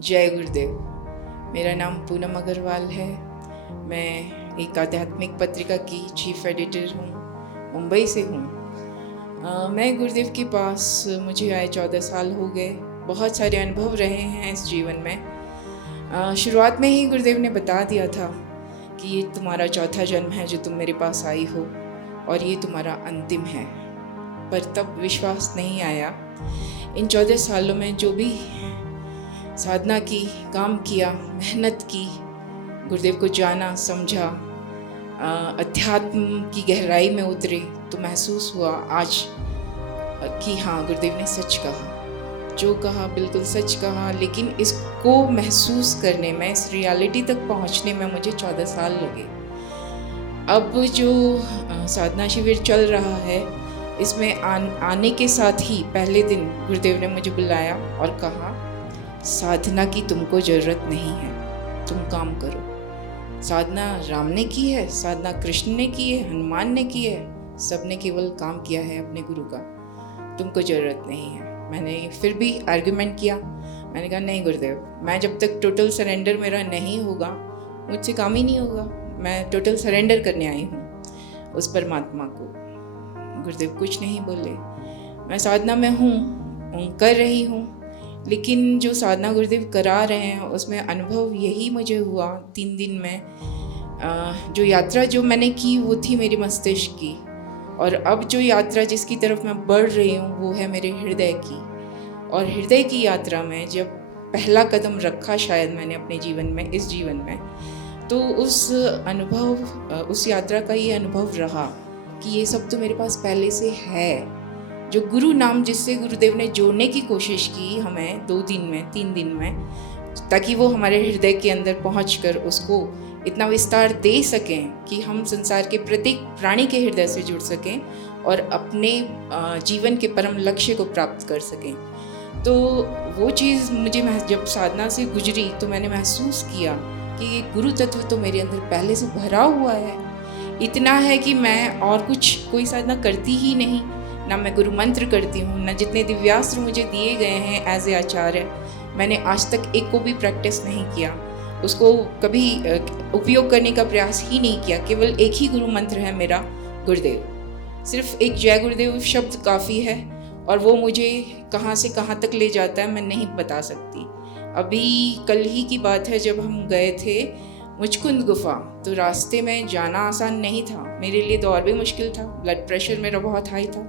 जय गुरुदेव। मेरा नाम पूनम अग्रवाल है। मैं एक आध्यात्मिक पत्रिका की चीफ एडिटर हूँ, मुंबई से हूँ। मैं गुरुदेव के पास मुझे आए 14 साल हो गए। बहुत सारे अनुभव रहे हैं इस जीवन में। शुरुआत में ही गुरुदेव ने बता दिया था कि ये तुम्हारा चौथा जन्म है जो तुम मेरे पास आई हो और ये तुम्हारा अंतिम है। पर तब विश्वास नहीं आया। इन 14 सालों में जो भी साधना की, काम किया, मेहनत की, गुरुदेव को जाना, समझा, अध्यात्म की गहराई में उतरे, तो महसूस हुआ आज कि हाँ, गुरुदेव ने सच कहा। जो कहा बिल्कुल सच कहा। लेकिन इसको महसूस करने में, इस रियलिटी तक पहुंचने में मुझे 14 साल लगे। अब जो साधना शिविर चल रहा है, इसमें आने के साथ ही पहले दिन गुरुदेव ने मुझे बुलाया और कहा, साधना की तुमको ज़रूरत नहीं है, तुम काम करो। साधना राम ने की है, साधना कृष्ण ने की है, हनुमान ने की है, सबने केवल काम किया है अपने गुरु का। तुमको ज़रूरत नहीं है। मैंने फिर भी आर्ग्यूमेंट किया। मैंने कहा नहीं गुरुदेव, मैं जब तक टोटल सरेंडर मेरा नहीं होगा, मुझसे काम ही नहीं होगा। मैं टोटल सरेंडर करने आई हूँ उस परमात्मा को। गुरुदेव कुछ नहीं बोले। मैं साधना में हूँ, कर रही हूँ, लेकिन जो साधना गुरुदेव करा रहे हैं उसमें अनुभव यही मुझे हुआ 3 दिन में। जो यात्रा जो मैंने की वो थी मेरी मस्तिष्क की, और अब जो यात्रा जिसकी तरफ मैं बढ़ रही हूँ वो है मेरे हृदय की। और हृदय की यात्रा में जब पहला कदम रखा शायद मैंने अपने जीवन में, इस जीवन में, तो उस यात्रा का ये अनुभव रहा कि ये सब तो मेरे पास पहले से है। जो गुरु नाम जिससे गुरुदेव ने जोड़ने की कोशिश की हमें 2 दिन में, 3 दिन में, ताकि वो हमारे हृदय के अंदर पहुंचकर उसको इतना विस्तार दे सकें कि हम संसार के प्रत्येक प्राणी के हृदय से जुड़ सकें और अपने जीवन के परम लक्ष्य को प्राप्त कर सकें। तो वो चीज़ मुझे जब साधना से गुजरी तो मैंने महसूस किया कि ये गुरु तत्व तो मेरे अंदर पहले से भरा हुआ है। इतना है कि मैं और कोई साधना करती ही नहीं, ना मैं गुरु मंत्र करती हूँ, ना जितने दिव्यास्त्र मुझे दिए गए हैं एज ए आचार्य, मैंने आज तक एक को भी प्रैक्टिस नहीं किया, उसको कभी उपयोग करने का प्रयास ही नहीं किया। केवल एक ही गुरु मंत्र है मेरा, गुरुदेव। सिर्फ एक जय गुरुदेव शब्द काफ़ी है, और वो मुझे कहाँ से कहाँ तक ले जाता है मैं नहीं बता सकती। अभी कल ही की बात है, जब हम गए थे मुचकुंद गुफा, तो रास्ते में जाना आसान नहीं था, मेरे लिए तो और भी मुश्किल था। ब्लड प्रेशर मेरा बहुत हाई था,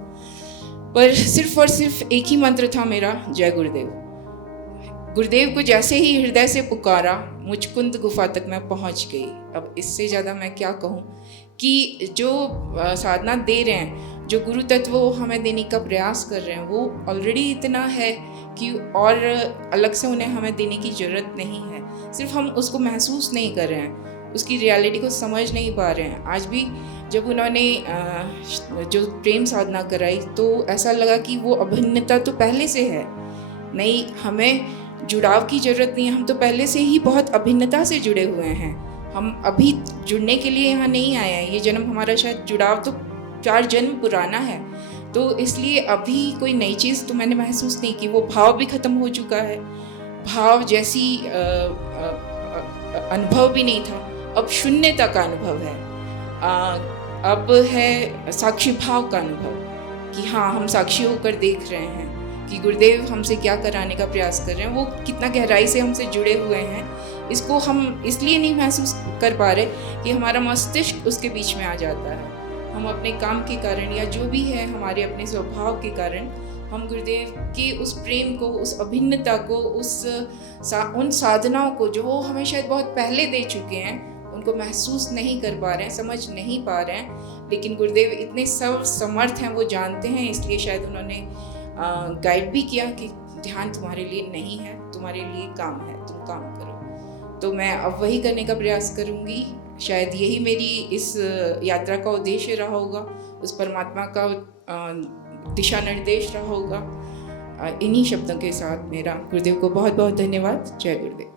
पर सिर्फ और सिर्फ एक ही मंत्र था मेरा, जय गुरुदेव। गुरुदेव को जैसे ही हृदय से पुकारा, मुचकुंद गुफा तक मैं पहुंच गई। अब इससे ज़्यादा मैं क्या कहूँ कि जो साधना दे रहे हैं, जो गुरु तत्व वो हमें देने का प्रयास कर रहे हैं, वो ऑलरेडी इतना है कि और अलग से उन्हें हमें देने की ज़रूरत नहीं है। सिर्फ हम उसको महसूस नहीं कर रहे हैं, उसकी रियलिटी को समझ नहीं पा रहे हैं। आज भी जब उन्होंने जो प्रेम साधना कराई तो ऐसा लगा कि वो अभिन्नता तो पहले से है, नहीं, हमें जुड़ाव की ज़रूरत नहीं है, हम तो पहले से ही बहुत अभिन्नता से जुड़े हुए हैं। हम अभी जुड़ने के लिए यहाँ नहीं आए हैं। ये जन्म हमारा शायद जुड़ाव तो 4 जन्म पुराना है, तो इसलिए अभी कोई नई चीज़ तो मैंने महसूस नहीं की। वो भाव भी ख़त्म हो चुका है, भाव जैसी अनुभव भी नहीं था। अब शून्यता का अनुभव है, अब है साक्षी भाव का अनुभव कि हाँ, हम साक्षी होकर देख रहे हैं कि गुरुदेव हमसे क्या कराने का प्रयास कर रहे हैं, वो कितना गहराई से हमसे जुड़े हुए हैं। इसको हम इसलिए नहीं महसूस कर पा रहे कि हमारा मस्तिष्क उसके बीच में आ जाता है। हम अपने काम के कारण या जो भी है हमारे अपने स्वभाव के कारण हम गुरुदेव के उस प्रेम को, उस अभिन्नता को, उन साधनाओं को जो वो हमें शायद बहुत पहले दे चुके हैं, उनको महसूस नहीं कर पा रहे हैं, समझ नहीं पा रहे हैं। लेकिन गुरुदेव इतने सर्व समर्थ हैं, वो जानते हैं, इसलिए शायद उन्होंने गाइड भी किया कि ध्यान तुम्हारे लिए नहीं है, तुम्हारे लिए काम है, तुम काम करो। तो मैं अब वही करने का प्रयास करूँगी। शायद यही मेरी इस यात्रा का उद्देश्य रहा होगा, उस परमात्मा का दिशा निर्देश रहा होगा। इन्हीं शब्दों के साथ मेरा गुरुदेव को बहुत बहुत धन्यवाद। जय गुरुदेव।